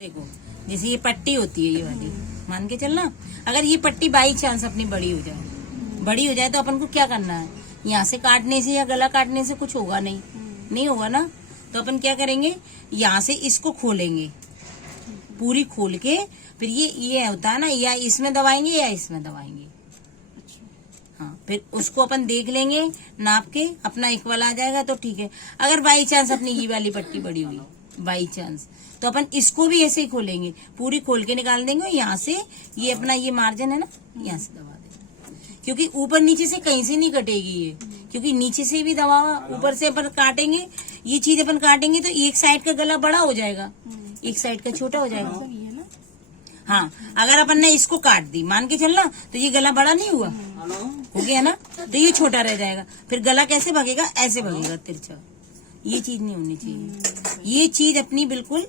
देखो जैसे ये पट्टी होती है ये वाली, मान के चलना। अगर ये पट्टी बाई चांस अपनी बड़ी हो जाए तो अपन को क्या करना है, यहाँ से काटने से या गला काटने से कुछ होगा नहीं होगा ना। तो अपन क्या करेंगे, यहाँ से इसको खोलेंगे, पूरी खोल के फिर ये होता है ना, या इसमें दबाएंगे या इसमें दबाएंगे। हाँ, फिर उसको अपन देख लेंगे, नाप के अपना इक्वल आ जाएगा तो ठीक है। अगर बाई चांस अपनी ये वाली पट्टी बड़ी हुई बाई चांस, तो अपन इसको भी ऐसे ही खोलेंगे, पूरी खोल के निकाल देंगे। और यहाँ से ये अपना ये मार्जिन है ना, यहाँ से दबा देंगे, क्योंकि ऊपर नीचे से कहीं से नहीं कटेगी ये, क्योंकि नीचे से भी दबा हुआ, ऊपर से अपन काटेंगे, ये चीज अपन काटेंगे तो एक साइड का गला बड़ा हो जाएगा, एक साइड का छोटा हो जाएगा। हाँ, अगर अपन ने इसको काट दी, मान के चलना, तो ये गला बड़ा नहीं हुआ, हो गया ना, तो ये छोटा रह जाएगा। फिर गला कैसे भागेगा, ऐसे भागेगा तिरछा। ये चीज नहीं होनी चाहिए, ये चीज अपनी बिल्कुल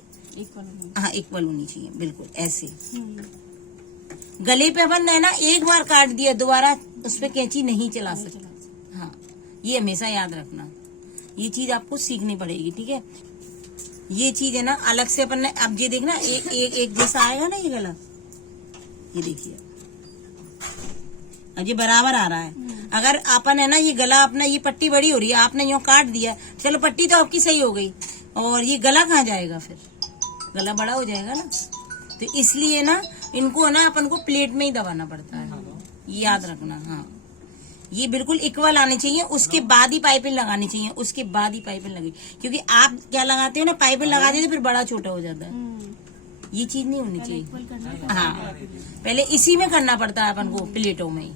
हाँ इक्वल होनी चाहिए, बिल्कुल ऐसे। गले पे अपन है ना एक बार काट दिया, दोबारा उस पे कैंची नहीं चला सकते। हाँ, ये हमेशा याद रखना, ये चीज आपको सीखनी पड़ेगी, ठीक है। ये चीज है ना अलग से अपन ने, अब ये देखना एक जैसा आएगा ना ये गला, ये देखिए अब ये बराबर आ रहा है। अगर अपन है ना ये गला अपना, ये पट्टी बड़ी हो रही है, आपने यूं काट दिया, चलो पट्टी तो आपकी सही हो गई, और ये गला कहाँ जाएगा, फिर गला बड़ा हो जाएगा ना। तो इसलिए ना इनको है ना अपन को प्लेट में ही दबाना पड़ता है, ये याद रखना। हाँ, ये बिल्कुल इक्वल आने चाहिए, उसके बाद ही पाइपिंग लगानी चाहिए, उसके बाद ही पाइपिंग लगे। क्योंकि आप क्या लगाते हो ना, पाइपिंग लगा देते फिर बड़ा छोटा हो जाता है, ये चीज नहीं होनी चाहिए। हाँ, पहले इसी में करना पड़ता है अपन को, प्लेटों में ही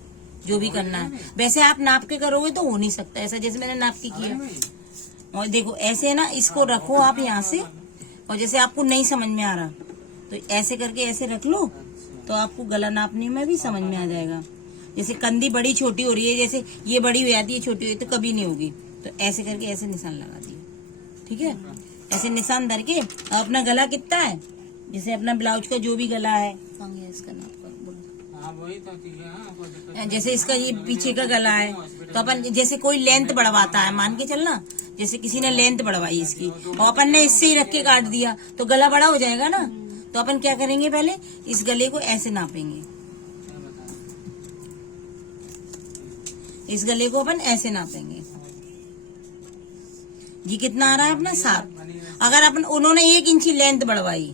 जो भी करना है। वैसे आप नाप के करोगे तो हो नहीं सकता ऐसा, जैसे मैंने नाप के किया। और देखो ऐसे है ना, इसको रखो आप यहाँ से, और जैसे आपको नहीं समझ में आ रहा तो ऐसे करके ऐसे रख लो, तो आपको गला नापने में भी समझ में आ जाएगा। जैसे कंधी बड़ी छोटी हो रही है, जैसे ये बड़ी हो जाती है, छोटी हुई तो कभी नहीं होगी, तो ऐसे करके ऐसे निशान लगा दिए, ठीक है। ऐसे निशान धर के अपना गला कितना है, जैसे अपना ब्लाउज का जो भी गला है, इसका नाप जैसे इसका ये पीछे का गला है, तो अपन जैसे कोई लेंथ बढ़वाता है, मान के चलना, जैसे किसी ने लेंथ बढ़वाई इसकी, और अपन ने इससे ही रख के काट दिया तो गला बड़ा हो जाएगा ना। तो अपन क्या करेंगे, पहले इस गले को ऐसे नापेंगे, इस गले को अपन ऐसे नापेंगे। ये कितना आ रहा है अपना 7। अगर अपन उन्होंने 1 इंची लेंथ बढ़वाई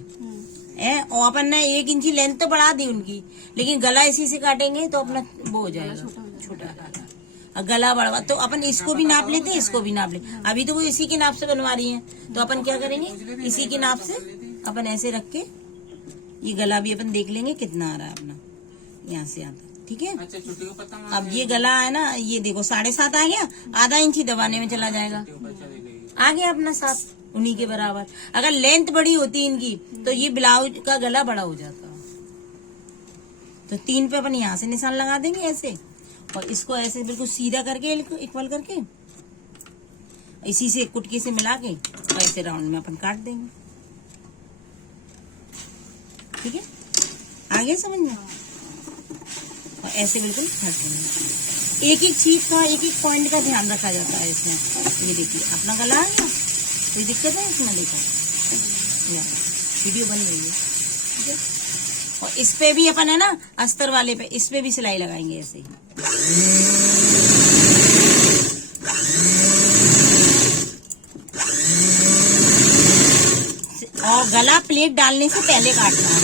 है, और अपन ने 1 इंची लेंथ तो बढ़ा दी उनकी, लेकिन गला इसी से काटेंगे तो अपना वो हो जाएगा छोटा। गला बढ़वा तो अपन इसको भी नाप लेते, इसको भी नाप लेते। अभी तो वो इसी के नाप से बनवा रही हैं, तो अपन क्या करेंगे, इसी के नाप से अपन ऐसे रख के ये गला भी अपन देख लेंगे कितना आ रहा है अपना, यहाँ से आता, ठीक है। अब ये गला है ना, ये देखो 7.5 आ गया, आधा इंची दबाने में चला जाएगा, आ गया अपना 7, उन्हीं के बराबर। अगर लेंथ बड़ी होती इनकी तो ये ब्लाउज का गला बड़ा हो जाता। तो 3 पे अपन यहाँ से निशान लगा देंगे ऐसे, और इसको ऐसे बिल्कुल सीधा करके इक्वल करके इसी से कुटकी से मिला के और ऐसे राउंड में अपन काट देंगे, ठीक है। आगे समझ में, और ऐसे बिल्कुल काट देंगे। एक चीज का, एक पॉइंट का ध्यान रखा जाता है इसमें। ये देखिए अपना गला आ गया, कोई दिक्कत है इसमें, देखो वीडियो बन रही है, ठीक है। और इस पे भी अपन है ना, अस्तर वाले पे, इस पे भी सिलाई लगाएंगे ऐसे ही। और गला प्लेट डालने से पहले काटना है,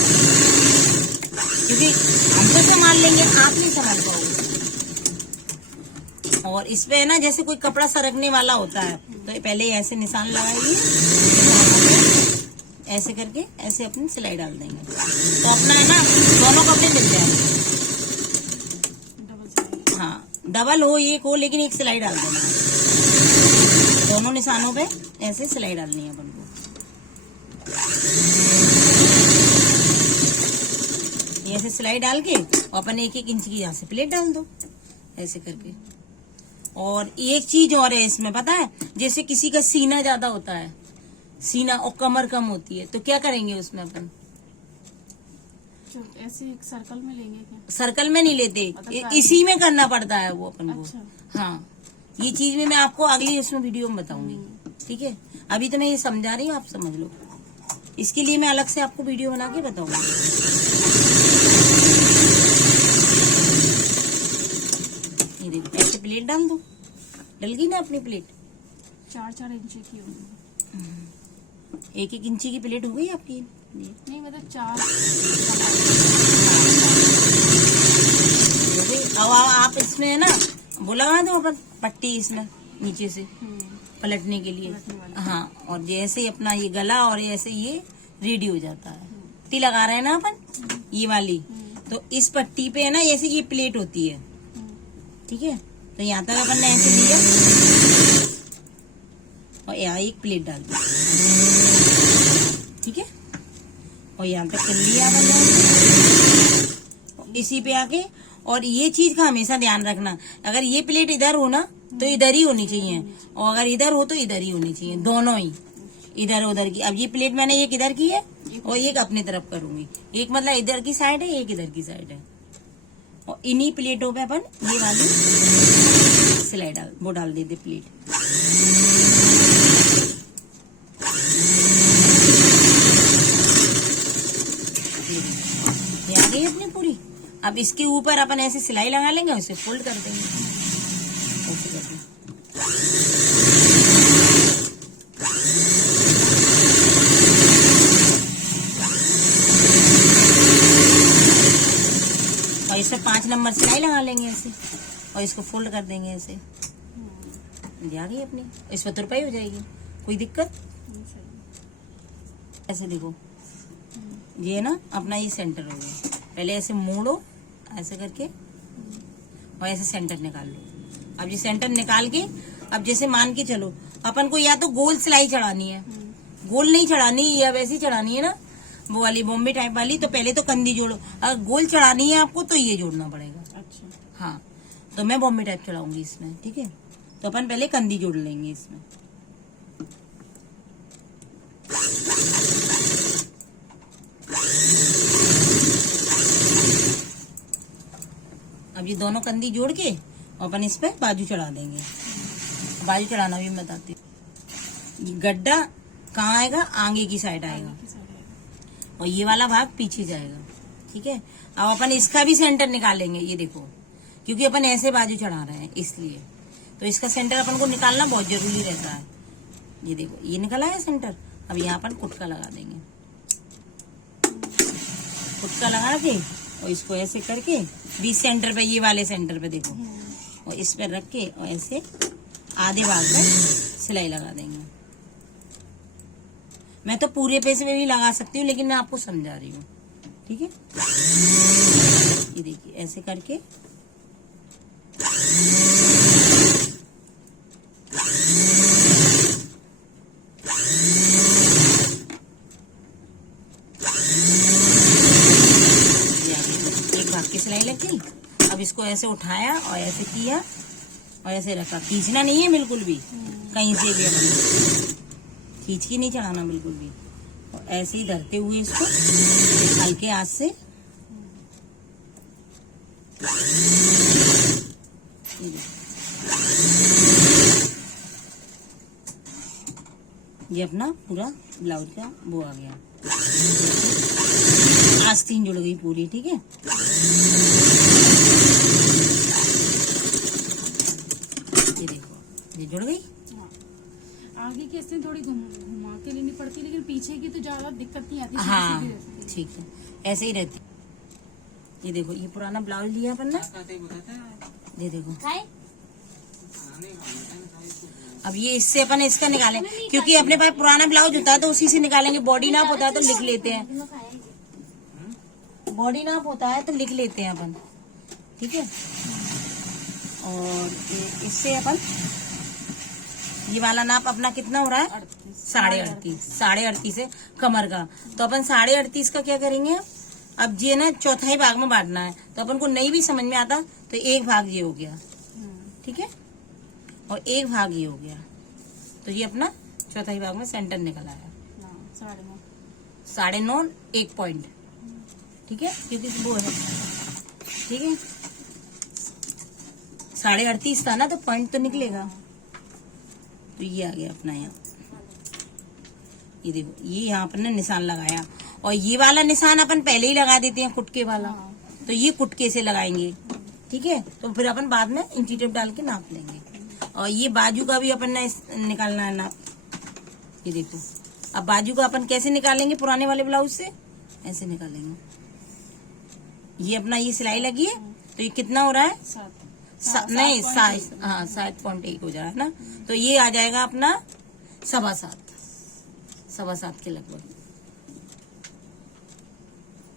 क्योंकि हम तो संभाल लेंगे, आप नहीं संभाल पाओगे। और इस पे है ना, जैसे कोई कपड़ा सरकने वाला होता है, तो पहले ऐसे निशान लगाइए, ऐसे करके ऐसे अपनी सिलाई डाल देंगे, तो अपना है ना दोनों कपड़े मिल जाएंगे। हाँ, डबल हो एक हो, लेकिन एक सिलाई डाल देना, दोनों निशानों पे ऐसे सिलाई डालनी है अपन को। ऐसे सिलाई डाल के अपन 1-1 इंच की यहाँ से प्लेट डाल दो, ऐसे करके। और एक चीज और है इसमें, पता है, जैसे किसी का सीना ज्यादा होता है, सीना और कमर कम होती है, तो क्या करेंगे उसमें अपन, ऐसे एक सर्कल में लेंगे क्या? सर्कल में नहीं लेते, इसी में करना पड़ता है वो अपन को। अच्छा। हाँ, ये चीज में मैं आपको अगली उसमें वीडियो में बताऊंगी, ठीक है। अभी तो मैं ये समझा रही हूँ, आप समझ लो। इसके लिए मैं अलग से आपको वीडियो बना के बताऊंगी। ये देखो ऐसे प्लेट डाल दो, डल गई ना अपनी प्लेट। 4-4 इंची की होगी। 1-1 इंची की प्लेट हो गई आपकी। ये नहीं मतलब 4। हो गई। अब आप इसमें है ना वो लगा दो अपन पट्टी इसमें नीचे से पलटने के लिए। पलटने वाली। हाँ, और जैसे ही अपना ये गला और ऐसे ये रेडी हो जाता है। पट्टी लगा रहे हैं ना अपन ये वाली, तो इस पट्टी पे है ना ऐसे ये प्लेट होती है, ठीक है। तो यहाँ तक अपन ने ऐसे लिया और यहाँ एक प्लेट डाल दी, ठीक है। और यहाँ तक कर लिया अपन ने, इसी पे आके। और ये चीज का हमेशा ध्यान रखना, अगर ये प्लेट इधर हो ना तो इधर ही होनी चाहिए, और अगर इधर हो तो इधर ही होनी चाहिए, दोनों ही इधर उधर की। अब ये प्लेट मैंने एक इधर की है और एक अपनी तरफ करूंगी। एक मतलब इधर की साइड है, एक इधर की साइड है। और इन्हीं प्लेटों पे अपन ये वाली सिलाई वो डाल देते प्लेट। ये आ गई अपनी पूरी। अब इसके ऊपर अपन ऐसे सिलाई लगा लेंगे, उसे फोल्ड कर देंगे ऐसे करके। और इस पे 5 नंबर सिलाई लगा लेंगे ऐसे, और इसको फोल्ड कर देंगे ऐसे। ये आ गई अपनी। इस पर तुरपाई हो जाएगी, कोई दिक्कत। ऐसे देखो, ये ना अपना ये सेंटर हो गया। पहले ऐसे मोड़ो ऐसे करके और ऐसे सेंटर निकाल लो। अब ये सेंटर निकाल के, अब जैसे मान के चलो अपन को या तो गोल सिलाई चढ़ानी है, गोल नहीं चढ़ानी या वैसी चढ़ानी है ना वो वाली बॉम्बे टाइप वाली, तो पहले तो कंदी जोड़ो। अगर गोल चढ़ानी है आपको तो ये जोड़ना पड़ेगा। अच्छा। हाँ, तो मैं बॉम्बे टाइप चढ़ाऊंगी इसमें, ठीक है। तो अपन पहले कंदी जोड़ लेंगे इसमें। अब ये दोनों कंदी जोड़ के अपन इस पे बाजू चढ़ा देंगे। बाजू चढ़ाना भी मैं बताती हूँ। गड्ढा कहाँ आएगा, आगे की साइड आएगा, और ये वाला भाग पीछे जाएगा, ठीक है। अब अपन इसका भी सेंटर निकालेंगे, ये देखो, क्योंकि अपन ऐसे बाजू चढ़ा रहे हैं इसलिए, तो इसका सेंटर अपन को निकालना बहुत जरूरी रहता है। ये देखो ये निकला है सेंटर। अब यहाँ अपन कुटका लगा देंगे। कुटका लगा के और इसको ऐसे करके बीच सेंटर पे, ये वाले सेंटर पे देखो, और इस पे रख के और ऐसे आधे भाग में सिलाई लगा देंगे। मैं तो पूरे पैसे में भी लगा सकती हूँ, लेकिन मैं आपको समझा रही हूँ, ठीक है। ये देखिए ऐसे करके एक भाग की सिलाई लग गई। अब इसको ऐसे उठाया और ऐसे किया और ऐसे रखा। खींचना नहीं है बिल्कुल भी, कहीं से भी अपन खींच के नहीं चढ़ाना बिल्कुल भी। और ऐसे ही धरते हुए इसको हल्के हाथ से ये अपना पूरा ब्लाउज का वो आ गया। आस्तीन जुड़ गई पूरी, ठीक है। ये देखो ये जुड़ गई। आगे की ऐसे थोड़ी घुमा के लेनी पड़ती है, लेकिन पीछे की तो ज्यादा दिक्कत नहीं आती। हाँ सीधी रहती है। ठीक है, ऐसे ही रहती। ये देखो ये पुराना ब्लाउज लिया अपन ने, ये देखो। अब ये इससे अपन इसका निकालें, क्योंकि अपने पास पुराना ब्लाउज होता है तो उसी से निकालेंगे। बॉडी नाप होता है तो लिख लेते हैं, बॉडी नाप होता है तो लिख लेते हैं अपन, ठीक है। और इससे अपन ये वाला नाप अपना कितना हो रहा है, 38.5। 38.5 है कमर का, तो अपन 38.5 का क्या करेंगे। अब ये ना चौथाई भाग में बांटना है, तो अपन को नहीं भी समझ में आता तो एक भाग ये हो गया, ठीक है, और एक भाग ये हो गया। तो ये अपना चौथाई भाग में सेंटर निकल आया 9.5 1 पॉइंट, ठीक है, क्योंकि वो है, ठीक है। 38.5 था ना तो पॉइंट तो निकलेगा। तो ये आ गया अपना यहाँ। ये देखो, ये यहाँ अपन ने निशान लगाया, और ये वाला निशान अपन पहले ही लगा देते हैं कुटके वाला, तो ये कुटके से लगाएंगे, ठीक है। तो फिर अपन बाद में इंची टेप डाल के नाप लेंगे। और ये बाजू का भी अपन ने निकालना है नाप, ये देखो। अब बाजू का अपन कैसे निकालेंगे, पुराने वाले ब्लाउज से ऐसे निकालेंगे। ये अपना ये सिलाई लगी है, तो ये कितना हो रहा है, नहीं 7.1 हो जा रहा है ना, तो ये आ जाएगा अपना 7.25 के लगभग,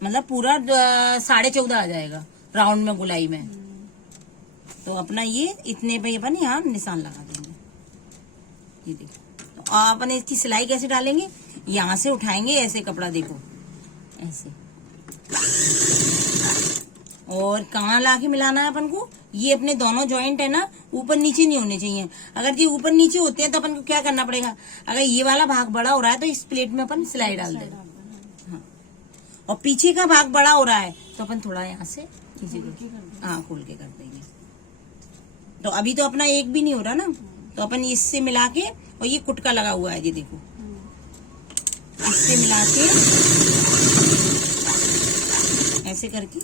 मतलब पूरा 14.5 आ जाएगा राउंड में गुलाई में। तो अपना ये इतने पे अपन यहाँ निशान लगा देंगे, ये देखो। तो अपन इसकी सिलाई कैसे डालेंगे, यहाँ से उठाएंगे ऐसे कपड़ा, देखो ऐसे, और कहाँ लाके मिलाना है अपन को, ये अपने दोनों जॉइंट है ना, ऊपर नीचे नहीं होने चाहिए। अगर ये ऊपर नीचे होते हैं तो अपन को क्या करना पड़ेगा, अगर ये वाला भाग बड़ा हो रहा है तो इस प्लेट में अपन सिलाई डाल देंगे, हाँ। और पीछे का भाग बड़ा हो रहा है तो अपन थोड़ा यहाँ से नीचे हाँ खोल के कर देंगे। तो अभी तो अपना एक भी नहीं हो रहा ना, तो अपन इससे मिला के, और ये कुटका लगा हुआ है, ये देखो, इससे मिला के ऐसे करके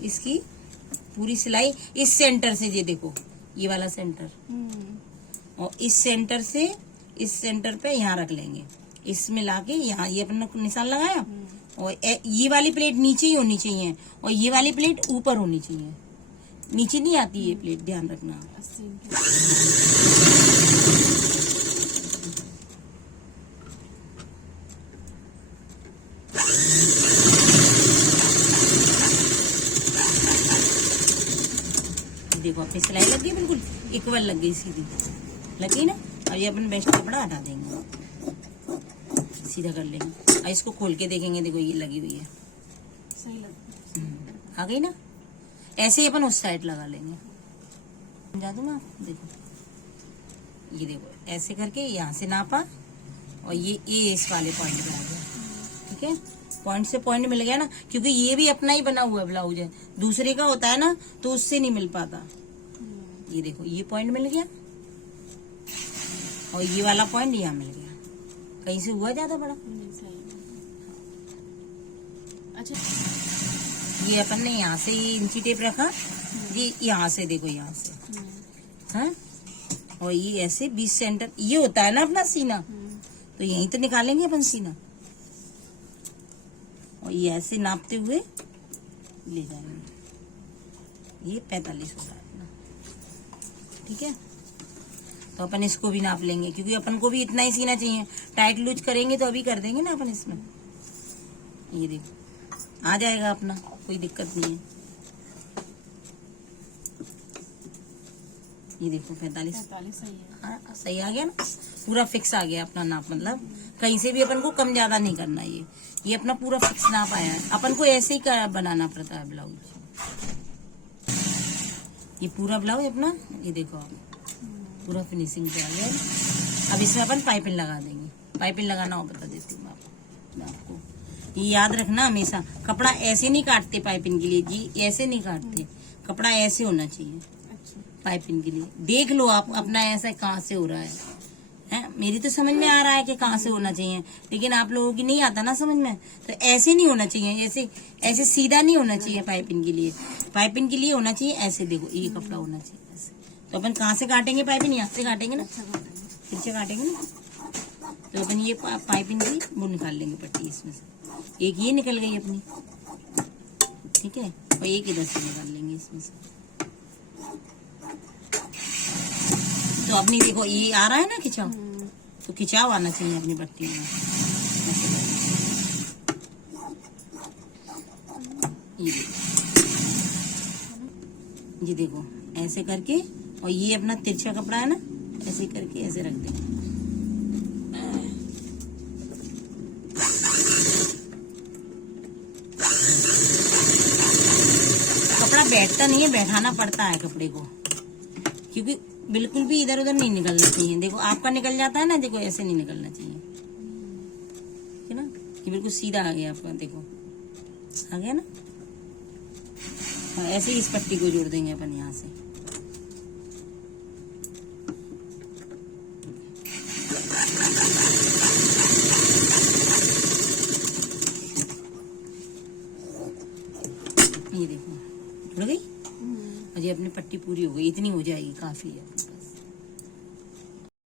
इसकी पूरी सिलाई इस सेंटर से, ये देखो ये वाला सेंटर, और इस सेंटर से इस सेंटर पे यहाँ रख लेंगे, इसमें लाके यहाँ ये अपना निशान लगाया, और ये वाली प्लेट नीचे ही होनी चाहिए, और ये वाली प्लेट ऊपर होनी चाहिए, नीचे नहीं आती ये प्लेट, ध्यान रखना। देखो अपनी सिलाई लग गई, बिल्कुल इक्वल लग गई, सीधी लग गई ना। अब ये अपन बेस्ट कपड़ा हटा देंगे, सीधा कर लेंगे, और इसको खोल के देखेंगे, देखो ये लगी हुई है, सही लग आ गई ना। ऐसे ही अपन उस साइड लगा लेंगे, समझा दूँ ना, देखो ये देखो ऐसे करके यहाँ से नापा, और ये इस वाले पॉइंट पे आ गया, ठीक है। पॉइंट से पॉइंट मिल गया ना, क्योंकि ये भी अपना ही बना हुआ ब्लाउज है, दूसरे का होता है ना तो उससे नहीं मिल पाता। ये देखो ये पॉइंट मिल गया, और ये वाला पॉइंट यहाँ मिल गया, कहीं से हुआ ज्यादा बड़ा। अच्छा, ये अपन ने यहाँ से ये इंची टेप रखा, ये यहाँ से देखो, यहाँ से, हाँ, और ये ऐसे 20 सेंटर ये होता है ना अपना सीना, तो यहीं तो निकालेंगे अपन सीना, और ये ऐसे नापते हुए ले जाएंगे। ये 45 हो रहा है ना, ठीक है। तो अपन इसको भी नाप लेंगे, क्योंकि अपन को भी इतना ही सीना चाहिए, टाइट लूज करेंगे तो अभी कर देंगे ना अपन इसमें। ये देखो आ जाएगा अपना, कोई दिक्कत नहीं है। ये देखो 45 सही है, हाँ सही आ गया ना, पूरा फिक्स आ गया अपना नाप, मतलब कहीं से भी अपन को कम ज्यादा नहीं करना। ये अपना पूरा फिक्स नाप आया है। अपन को ऐसे ही बनाना पड़ता है ब्लाउज। ये पूरा ब्लाउज अपना, ये देखो आप पूरा फिनिशिंग पे आ गया। अब इसमें अपन पाइपिंग लगा देंगे। पाइपिंग लगाना हो बता देती हूँ आपको। ये याद रखना हमेशा, कपड़ा ऐसे नहीं काटते पाइपिंग के लिए जी, ऐसे नहीं काटते, कपड़ा ऐसे होना चाहिए पाइपिंग के लिए। देख लो आप अपना ऐसा कहाँ से हो रहा है, मेरी तो समझ में आ रहा है कि कहाँ से होना चाहिए, लेकिन आप लोगों की नहीं आता ना समझ में। तो ऐसे नहीं होना चाहिए, ऐसे सीधा नहीं होना चाहिए पाइपिंग के लिए। पाइपिंग के लिए होना चाहिए ऐसे, देखो ये कपड़ा होना चाहिए ऐसे। तो अपन कहाँ से काटेंगे पाइपिंग, यहाँ से काटेंगे ना, पीछे काटेंगे ना। तो अपन ये पाइपिंग की वो निकाल लेंगे पट्टी इसमें से, एक ये निकल गई अपनी, ठीक है, और एक इधर से निकाल लेंगे इसमें से। तो अपनी देखो ये आ रहा है ना खिंचाव, तो खिंचाव आना चाहिए अपनी पट्टी में। ये देखो ऐसे करके, और ये अपना तिरछा कपड़ा है ना, ऐसे करके ऐसे रख देंगे। कपड़ा बैठता नहीं है, बैठाना पड़ता है कपड़े को, क्योंकि बिल्कुल भी इधर उधर नहीं निकलना चाहिए। देखो आपका निकल जाता है ना, देखो ऐसे नहीं निकलना चाहिए, है ना। ये बिल्कुल सीधा आ गया आपका, देखो आ गया ना। हाँ, ऐसे ही इस पट्टी को जोड़ देंगे अपन यहाँ से। ये देखो जुड़ गई और ये अपनी पट्टी पूरी हो गई, इतनी हो जाएगी काफी है अपने पास।